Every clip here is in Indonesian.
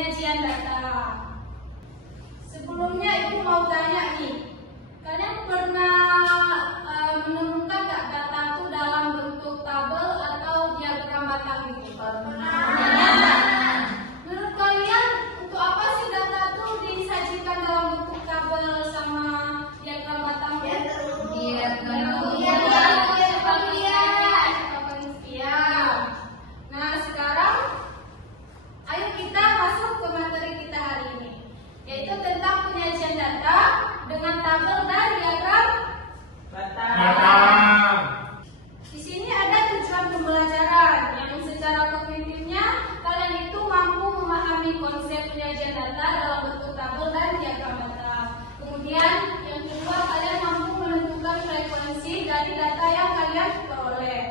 penyajian data. Sebelumnya Ibu mau tanya nih, kalian pernah menemukan nggak data itu dalam bentuk tabel atau diagram batang gitu? Pernah. Menurut kalian untuk apa sih data itu disajikan dalam bentuk tabel sama diagram batang? Nah, sekarang ayo kita masuk ke materi kita hari ini, yaitu tentang penyajian data dengan tabel dan diagram batang. Di sini ada tujuan pembelajaran yang secara kognitifnya kalian itu mampu memahami konsep penyajian data dalam bentuk tabel dan diagram batang. Kemudian yang kedua, kalian mampu menentukan frekuensi dari data yang kalian peroleh.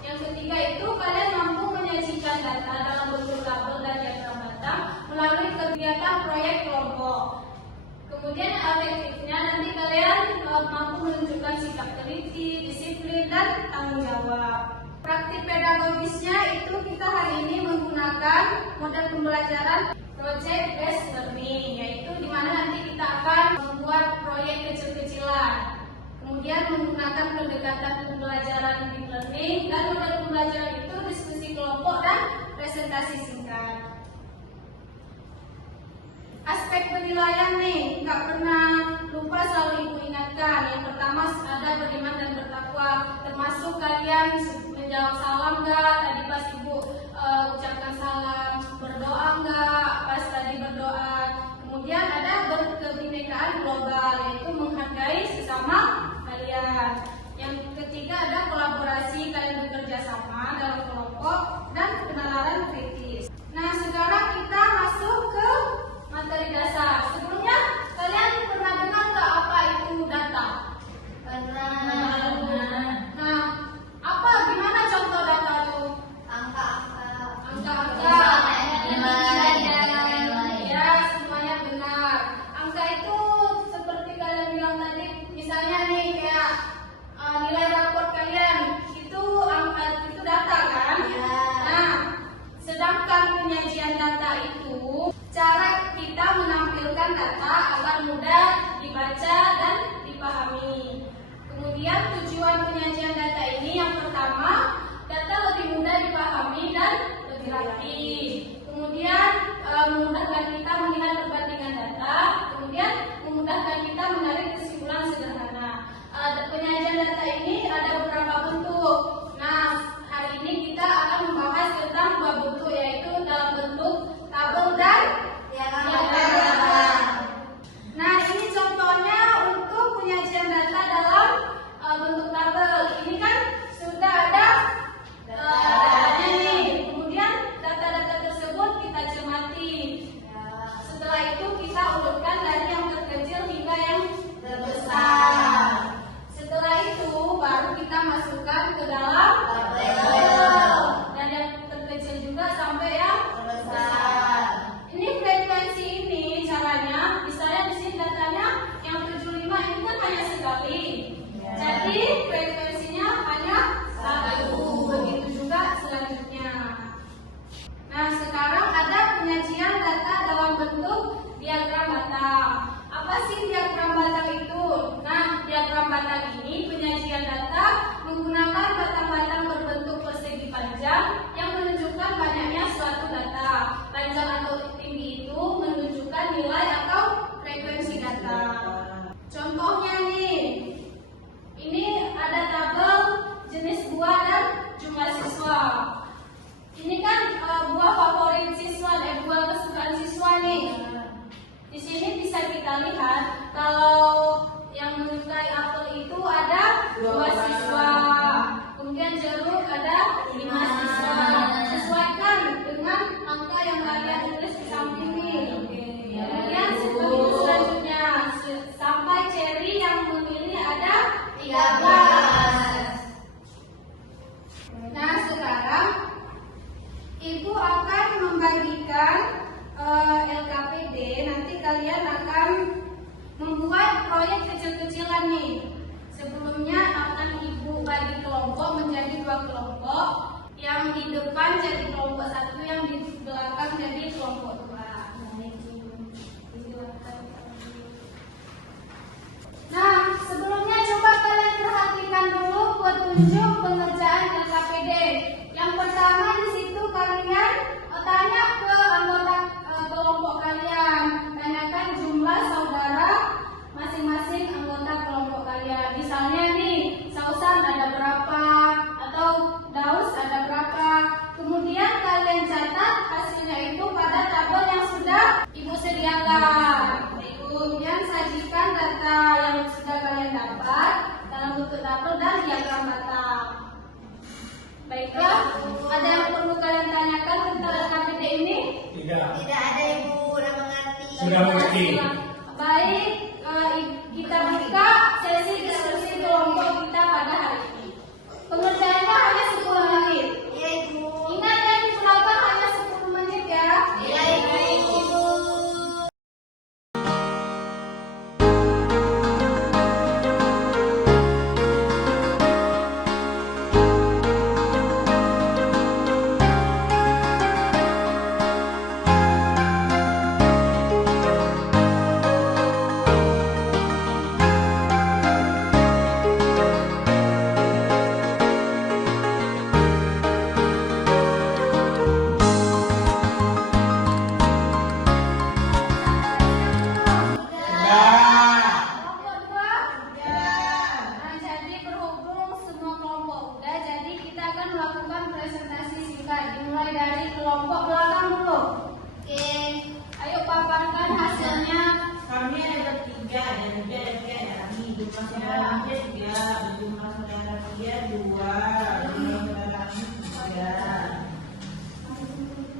Yang ketiga itu kalian mampu menyajikan data dalam bentuk tabel dan diagram batang melalui kegiatan proyek kelompok. Kemudian efektifnya nanti kalian mampu menunjukkan sikap teliti, disiplin, dan tanggung jawab. Praktik pedagogisnya itu kita hari ini menggunakan model pembelajaran project based learning, yaitu di mana nanti kita akan membuat proyek kecil-kecilan. Kemudian menggunakan pendekatan pembelajaran deep learning, dan model pembelajaran itu diskusi kelompok dan presentasi singkat. Aspek penilaian nih, nggak pernah lupa, selalu Ibu ingatkan. Yang pertama ada beriman dan bertakwa, termasuk kalian menjawab salam nggak tadi pas Ibu ucapkan salam, berdoa nggak pas tadi berdoa. Kemudian ada berkebinekaan global, yaitu menghargai sesama kalian. Yang ketiga ada kolaborasi, kalian bekerja sama dalam kelompok, dan penalaran kritis. Nah, sekarang kita masuk ke materi dasar. Sebelumnya kalian pernah dengar nggak apa itu data? Pernah. Nah, apa gimana contoh data itu? Angka-angka. Ya, semuanya benar. Angka itu seperti kalian bilang tadi, misalnya nih kayak nilai raport kalian itu angka, itu data kan? Nah, sedangkan penyajian data itu cara kita menampilkan data agar mudah dibaca dan dipahami. Kemudian tujuan penyajian data ini yang pertama, data lebih mudah dipahami dan lebih rapi. Kemudian memudahkan kita melihat perbandingan data. Kemudian memudahkan kita menarik kesimpulan sederhana. Penyajian data ini ada beberapa bentuk. Nah, hari ini kita akan membahas tentang dua bentuk, yaitu dalam bentuk tabel dan diagram. Nah, ini contohnya untuk penyajian data dalam bentuk tabel. Ini kan sudah ada datanya nih. Kemudian data-data tersebut kita cermati. Setelah itu kita urutkan dari yang terkecil hingga yang terbesar. Setelah itu baru kita masukkan ke dalam tabel. Dan yang terkecil juga sampai yang terbesar. Ini frekuensi ini caranya, misalnya di sini datanya yang 75 ini kan hanya sekali. Jadi frekuensinya hanya 1. Begitu juga selanjutnya. Nah, sekarang ada penyajian data dalam bentuk diagram batang. Apa sih diagram batang itu? Nah, diagram batang ini penyajian data menggunakan batang-batang berbentuk persegi panjang yang menunjukkan banyaknya suatu data. Panjang atau tinggi itu menunjukkan nilai atau frekuensi data. Contohnya nih, ini ada tabel jenis buah dan jumlah siswa. Ini kan buah favorit siswa, buah kesukaan siswa nih. Di sini bisa kita lihat kalau yang menyukai apel itu ada 2 siswa. Kemudian jeruk ada 5 siswa. Sesuaikan dengan angka yang kalian tulis di samping ini. Kemudian begitu selanjutnya sampai ceri yang memilih ada 13. Nah, sekarang Ibu akan membagikan LKPD. Nanti kalian akan membuat proyek kecil-kecilan nih. Sebelumnya akan Ibu bagi kelompok menjadi 2 kelompok. Yang di depan jadi kelompok 1, yang di belakang jadi kelompok 2. menunjuk pengerjaan LKPD. Yang pertama di situ kalian tanya ke anggota kelompok kalian, tanyakan jumlah saudara masing-masing anggota kelompok kalian. Misalnya nih, Sausan ada berapa atau Daus ada berapa. Kemudian kalian catat hasilnya itu pada tabel yang sudah Ibu sediakan. Kemudian sajikan data yang sudah kalian dapat dalam bentuk tabel dan diagram data. Baiklah, ada yang perlu kalian tanyakan tentang LKPD ini? Tidak. Tidak ada Ibu, udah mengerti. Sudah mengerti. Baik, kita buka sesi diskusi kelompok kita pada hari ini. Pengerjaannya hanya 10 menit. Iya Ibu. Ingat ya, diperlakukan hanya 10 menit ya. Iya Ibu. Kelompok 2? Nah, jadi berhubung semua kelompok udah, jadi kita akan melakukan presentasi singkat. Dimulai dari kelompok belakang dulu. Oke. Ayo paparkan hasilnya. Kami ada bertiga, ada Nuda, ada Tia, ada Ami. Jumlah saudara dia 3, jumlah saudara dia 2, jumlah saudara Ami 3.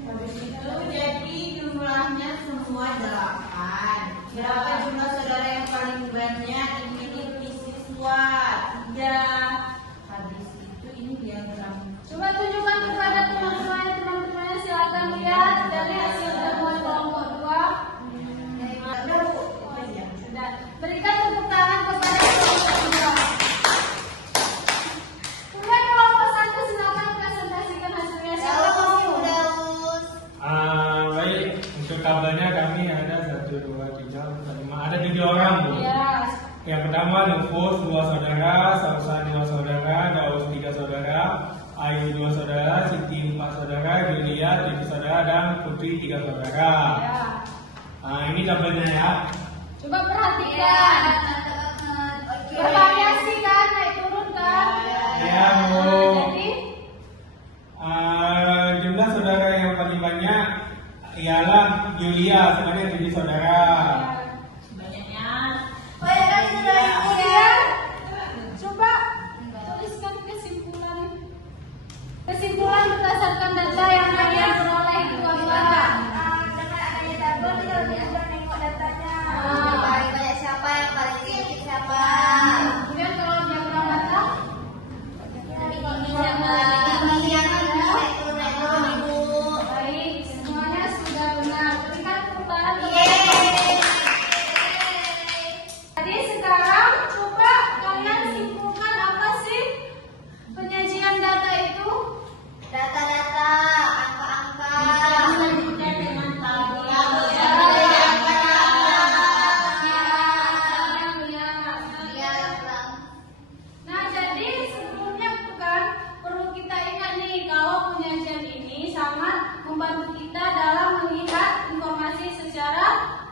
Habis itu jadi jumlahnya semua 8. Berapa jumlah saudara yang paling banyak? Ini di siswa 3. Habis itu ini diagram. Coba tunjukkan kepada teman-temannya, silakan lihat dari hasil temuan kelompok 2. Udah Bu, apa ya? Sudah. Berikan tepuk tangan kepada kelompok 2. Kemudian kelompok 1 silakan presentasikan hasilnya. Siapa Daus, mau? Ibu Daus. Baik, untuk tabelnya kami ada 1, 2, 3, 4, 5. Ada 7 orang, Bu. Ya. Yang pertama Nufus 2 saudara, Sausan 2 saudara, Daus 3 saudara, Ayu 2 saudara, Siti 4 saudara, Julia 7 saudara, dan Putri 3 saudara. Ya. Nah, ini tabelnya ya. Coba Iya, perhatikan. mantap banget. Oke. Bervariasi kan, naik turun kan? Ya, Bu. Jadi Jumlah saudara yang paling banyak ialah Julia, sebenarnya 7 saudara. Banyaknya. Oh ya kan sudah Ibu ya. kemudian coba tuliskan kesimpulan. Kesimpulan berdasarkan data yang kalian peroleh itu apa? Dengan adanya tabel kita lebih mudah nengok datanya. Ah. Yang paling banyak siapa, yang paling sedikit siapa. Kemudian kalau diagram data, Ini siapa? Ini yang naik turun Ibu. baik, semuanya sudah benar. Berikan tepuk tangan. Yeay. Jadi sekarang coba kalian simpulkan apa sih penyajian data itu? Data-data, angka-angka. Selanjutnya dengan tabel. Nah, jadi sebelumnya bukan perlu kita ingat nih kalau penyajian ini sangat membantu kita dalam melihat informasi secara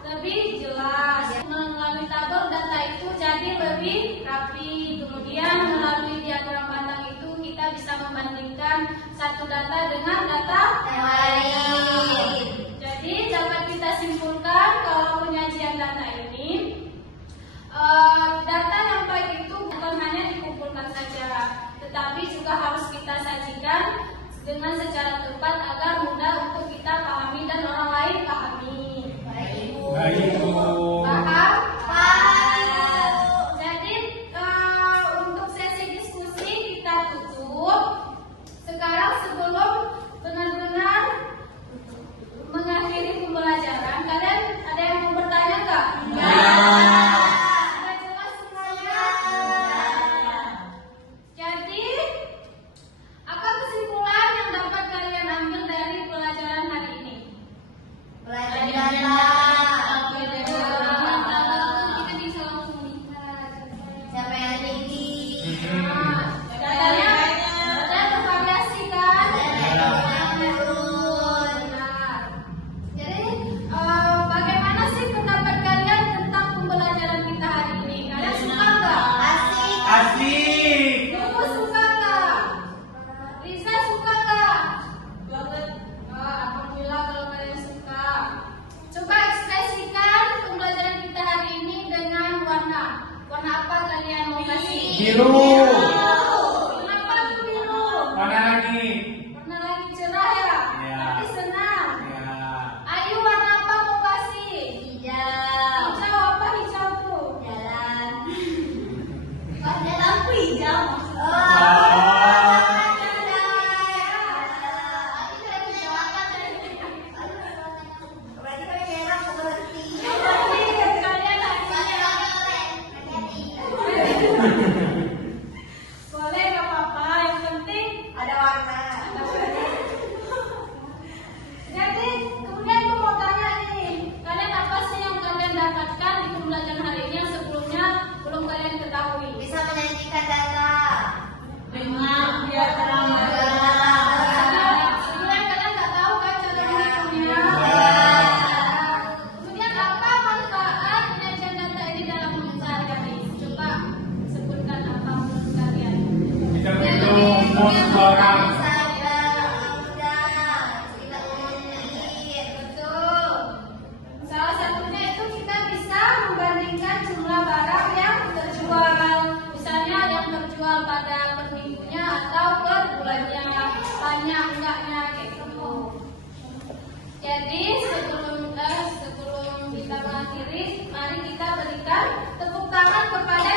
lebih jelas. Melalui tabel data itu jadi lebih rapi. Kemudian melalui diagram batang itu kita bisa membandingkan satu data dengan data Yang lain. Jadi dapat kita simpulkan kalau penyajian data ini data yang baik itu bukan hanya dikumpulkan saja, tetapi juga harus kita sajikan dengan secara tepat agar mudah untuk kita pahami dan orang lain pahami. Baik Ibu. Baik, Bu. Paham? Paham. Jadi untuk sesi diskusi kita tutup. Sekarang sebelum benar-benar Biru. Kenapa tuh biru? Mana lagi? Warna lagi cerah ya? Iya. Tapi senang. Ya. Ayo warna apa mau kasih? Hijau. Hijau apa hijau tuh? Jalan. Ada lampu hijau. Berarti kami merah berhenti. Kalian artinya boleh nggak apa-apa, yang penting Ada warna. jadi kemudian aku mau tanya nih, kalian apa sih yang kalian dapatkan di pembelajaran hari ini yang sebelumnya belum kalian ketahui? Bisa menyajikan data. Memang dia terang Sebelumnya kalian nggak tahu kan cara menghitungnya. Kemudian apa manfaat penyajian data ini dalam sehari-hari? Coba sebutkan apa menurut kalian. Bisa menghitung umur seseorang. Betul. Salah satunya itu kita bisa membandingkan jumlah barang yang terjual. Misalnya yang terjual pada per minggunya atau per bulannya, banyak enggaknya kayak gitu. Jadi sebelum kita mengakhiri, mari kita berikan tepuk tangan kepada